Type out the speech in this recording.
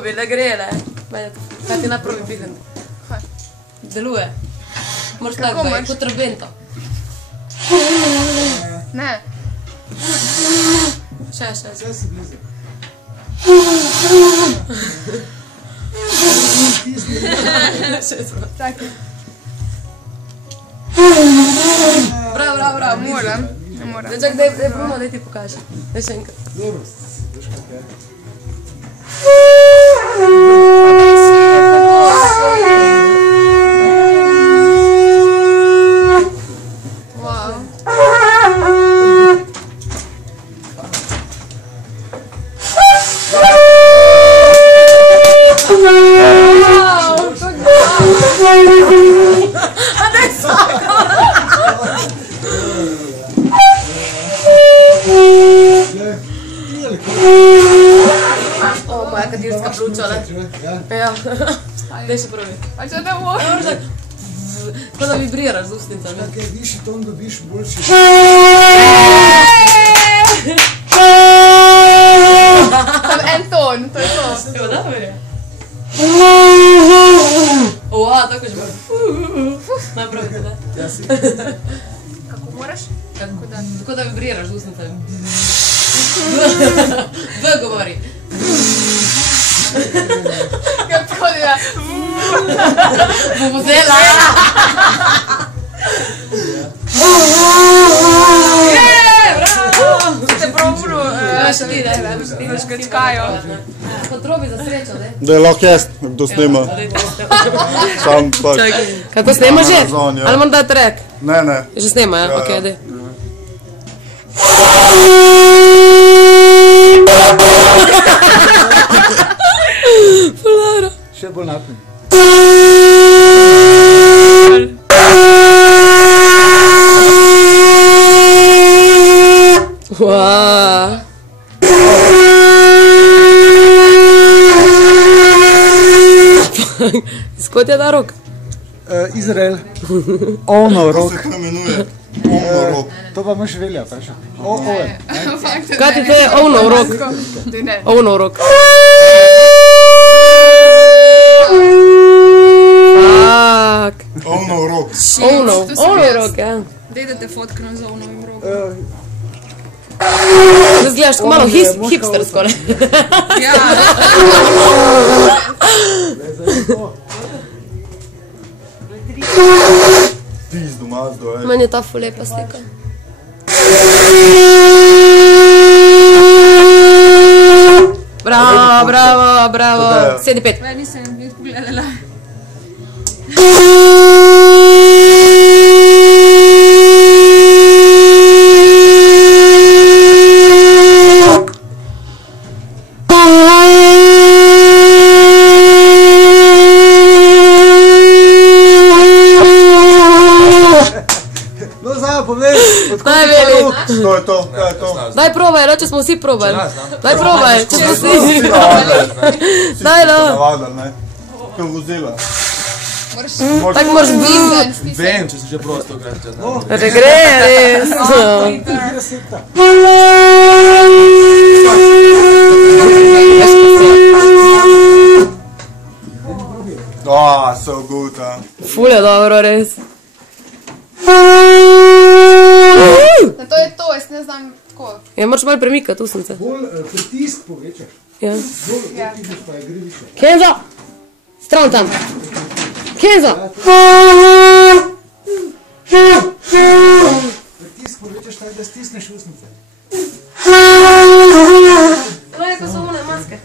probi, ne gre, ne. Kaj ti naprobi pihati? Deluje. Moraš tako, da je kot trobento. Ne. Še. Vse si blizu. Čakaj. Bravo. Moram. Ne moram. Čak, daj Bruno, daj ti pokaži. Daj še enkrat. Dobro, veš kako je. Moja kadirska pljuča, ne? Ja. Daj še probi. A če ne moram? Tako da vibriraš z ustnicami. Kaj višji ton dobiš, boljši. Sam en ton, to je to. Evo, dobro je. Tako že moram. Najpravi, da. Ja si. Kako moraš? Tako da vibriraš z ustnicami. V govori. Kaj prodi, ja. Vuvuzela! Bravo! Ste probali, Še ti, daj. da škrčkajo. Potrobi za srečo, ne? Da je lahko jaz, kdo snima. Sam pač. Kako snema že? Amazon, ja. Ali moram dati track? Ne. Že snema, ja? Ok, daj. Fulano. Še bolj napni. Skot je da rok? Izrael. Ono Kako rok. se to imenuje? Ono rok. To pa imaš velja, vprašaj. Oven. Kaj ti te je ovno rok? Ovno rok. Fuck. Ono rok. Ovno rok, ja. Dej da te fotknem z ovnovim rogom. Da zgledaš tako malo hipstersko, ne? Ja. Pizdu mazdo, ej. Meni je ta ful lepa slika. Bravo. 7-5. Ja, nisem jih pogledala. No, zdaj povej, odkud Daj, je Veli. rok? To je to, kaj je to? Daj probaj, če smo vsi probali. Daj probaj, če smo vsi. Daj, no. Navaden, ne? Kaj vozila. Tako moraš biti. Vem, če si že prosto greš. Ne gre, res. So good, Ful je dobro, res. To je to, jaz ne znam tako. Ja, moraš malo premikati usnice. Bolj pritisk povečaš. Ja. Bolj optimaš pa je gre više. Kenzo! Stran tam! Kenzo! Pritisk povečaš tako, da stisneš usnice. Gledaj, ko so one maske.